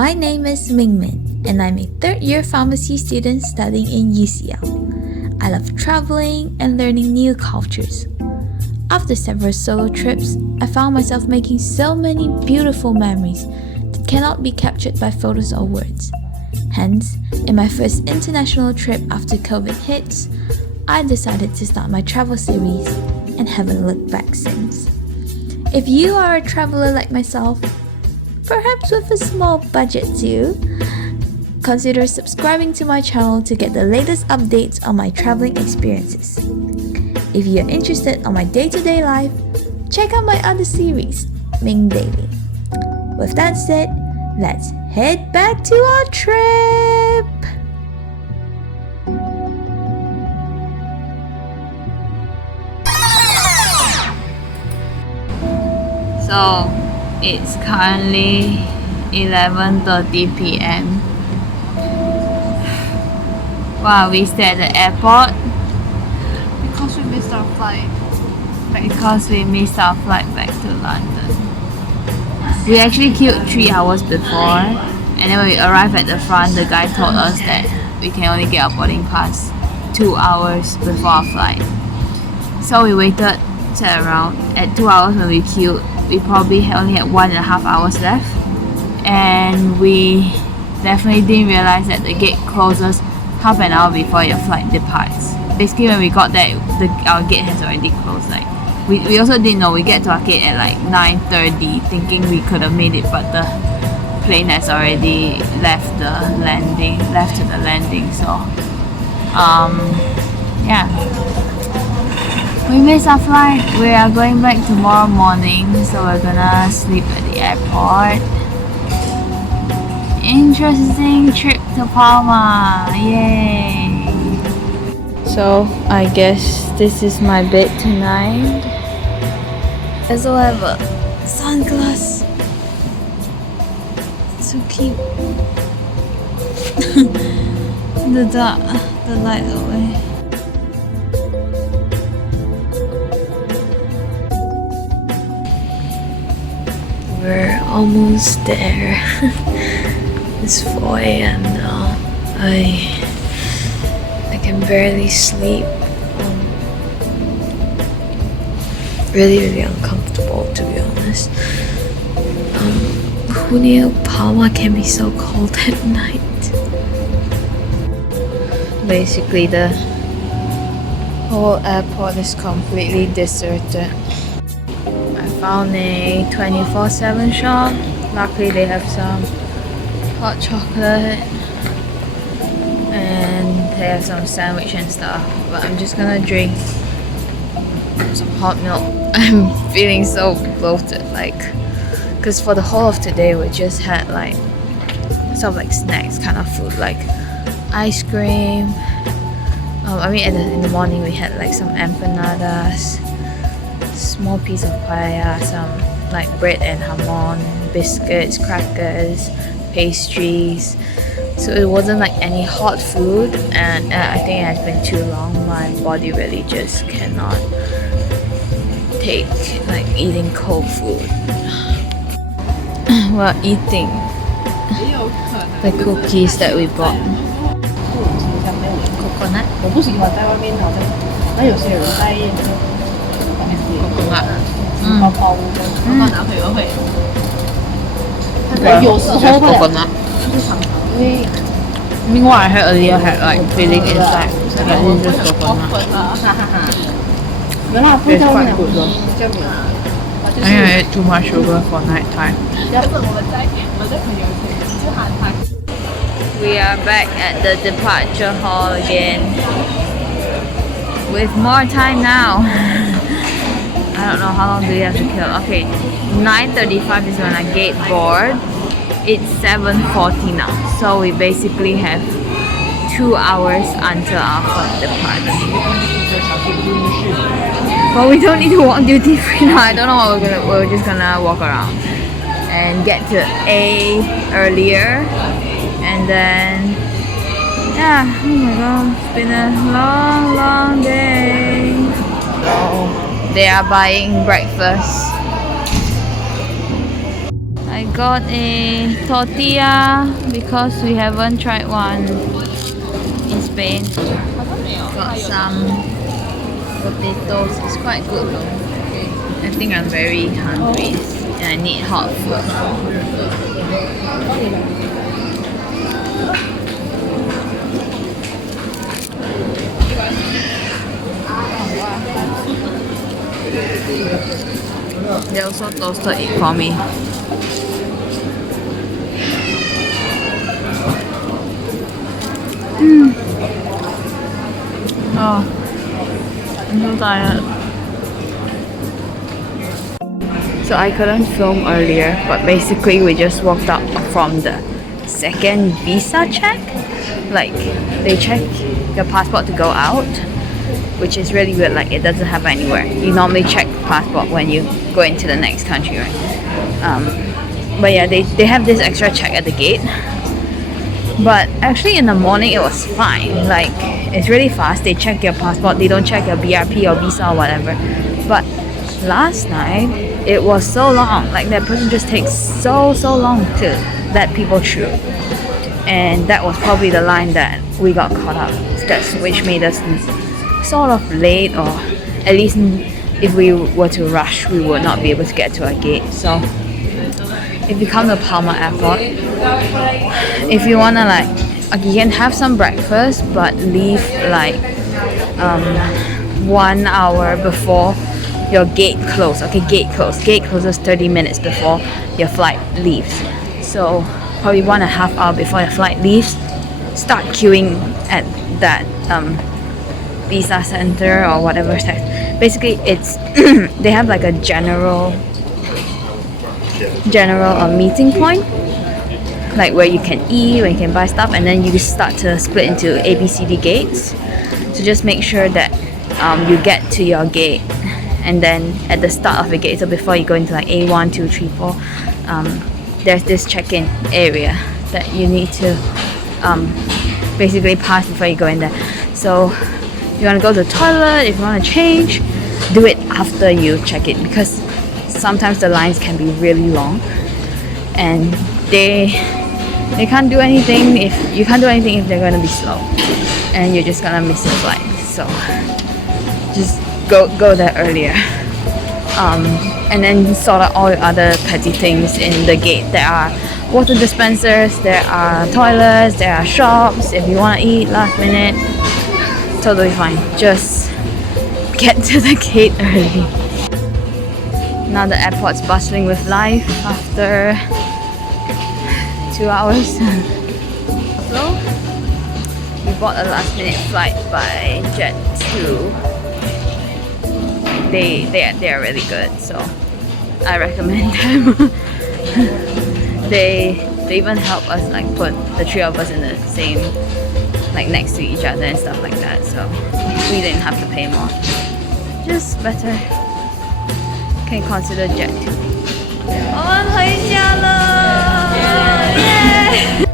My name is Ming, and I'm a third-year pharmacy student studying in UCL. I love traveling and learning new cultures. After several solo trips, I found myself making so many beautiful memories that cannot be captured by photos or words. Hence, in my first international trip after COVID hits, I decided to start my travel series and haven't looked back since. If you are a traveler like myself, perhaps with a small budget too, consider subscribing to my channel to get the latest updates on my traveling experiences. If you're interested on my day-to-day life, check out my other series, Ming Daily. With that said, let's head back to our trip! So, it's currently 11:30 p.m. Wow, we stay at the airport Because we missed our flight. because we missed our flight back to London. We actually queued 3 hours before, and then when we arrived at the front, the guy told us that we can only get our boarding pass 2 hours before our flight. So we waited till around at 2 hours when we queued. We probably only had 1.5 hours left, and we definitely didn't realize that the gate closes half an hour before your flight departs. Basically, when we got there, our gate has already closed. Like we also didn't know. We get to our gate at like 9:30, thinking we could have made it, but the plane has already left to the landing. So, yeah. We missed our flight. We are going back tomorrow morning, so we're gonna sleep at the airport. Interesting trip to Palma. Yay! So I guess this is my bed tonight. I also have a sunglass. So cute. the light away. We're almost there. It's 4 a.m. now. I can barely sleep. Really uncomfortable, to be honest. Who knew Palma can be so cold at night? Basically, the whole airport is completely deserted. I found a 24/7 shop. Luckily, they have some hot chocolate and they have some sandwich and stuff. But I'm just gonna drink some hot milk. I'm feeling so bloated, because for the whole of today we just had like sort of like snacks kind of food, like ice cream. In the morning we had like some empanadas, small piece of paella, some like bread and hamon, biscuits, crackers, pastries. So it wasn't like any hot food, and I think it has been too long. My body really just cannot take like eating cold food. We're eating the cookies that we bought. Coconut. Coconut. Meanwhile, I had earlier had like filling inside, so that is just coconut. It's quite good though. I think I ate too much sugar for night time. We are back at the departure hall again with more time now. I don't know how long do we have to kill. Okay, 9:35 is when I gate board. It's 7:40 now, so we basically have 2 hours until our flight departs. But we don't need to walk duty free now. I don't know what we're just gonna walk around and get to A earlier, and then yeah, oh my god, it's been a long day. So they are buying breakfast. I got a tortilla because we haven't tried one in Spain. Got some potatoes. It's quite good though. I think I'm very hungry and I need hot food. They also toasted it for me. Oh, I'm so tired. So I couldn't film earlier, but basically we just walked out from the second visa check. Like, they check your passport to go out, which is really weird. Like, it doesn't happen anywhere. You normally check passport when you go into the next country, right? But yeah, they have this extra check at the gate. But actually in the morning it was fine. Like, it's really fast. They check your passport. They don't check your BRP or visa or whatever. But last night it was so long. Like, that person just takes so long to let people through. And that was probably the line that we got caught up. That's which made us sort of late, or at least if we were to rush, we would not be able to get to our gate. So if you come to Palma Airport, if you wanna like, you can have some breakfast, but leave like 1 hour before your gate close. Okay, gate closes 30 minutes before your flight leaves. So probably 1.5 hours before your flight leaves, start queuing at that visa center or whatever. Basically, it's they have like a general meeting point, like where you can eat, where you can buy stuff, and then you start to split into ABCD gates. So just make sure that you get to your gate, and then at the start of the gate, so before you go into like A1, 2, 3, 4, there's this check-in area that you need to basically pass before you go in there. So if you want to go to the toilet, if you want to change, do it after you check in, because sometimes the lines can be really long, and they can't do anything if you can't do anything if they're going to be slow, and you're just gonna miss your flight. So just go there earlier, and then sort out all the other petty things in the gate. There are water dispensers, there are toilets, there are shops. If you want to eat last minute, totally fine. Just get to the gate early. Now the airport's bustling with life after 2 hours. So we bought a last minute flight by Jet2. They are really good, so I recommend them. they even help us like put the three of us in the same, like next to each other and stuff like that, so we didn't have to pay more. Just better. Can consider Jet2. 我们回家了，耶！